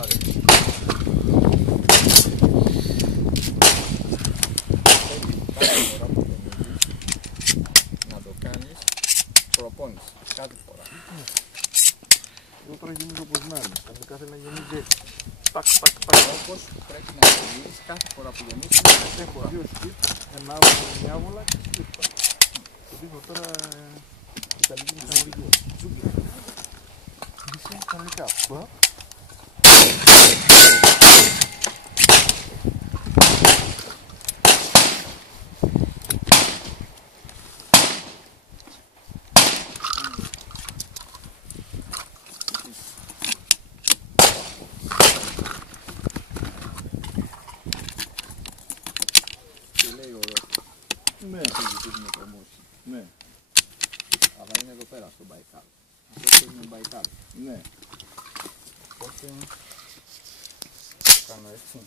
πάρε. Κάθε φορά που γεννήσεις, να το κάνεις προπόνηση. Κάθε φορά. Εγώ τώρα γεμίζω όπως να είναι. Κανονικά θέλει να γεμίζει έτσι. Όπως πρέπει να γεννήσεις κάθε φορά που γεννήσεις. Έχω δύο σκύπ, ένα άβολα, μια άβολα και σκύπ πάλι. Το δείχνω τώρα ιταλική μηχανολογία. Τσούγκι. Είσαι κανονικά. Ναι. Ναι. Αλλά είναι εδώ πέρα στο Μπαϊκάλ. Αυτό είναι Μπαϊκάλ. Ναι. Οπότε κάνω έτσι.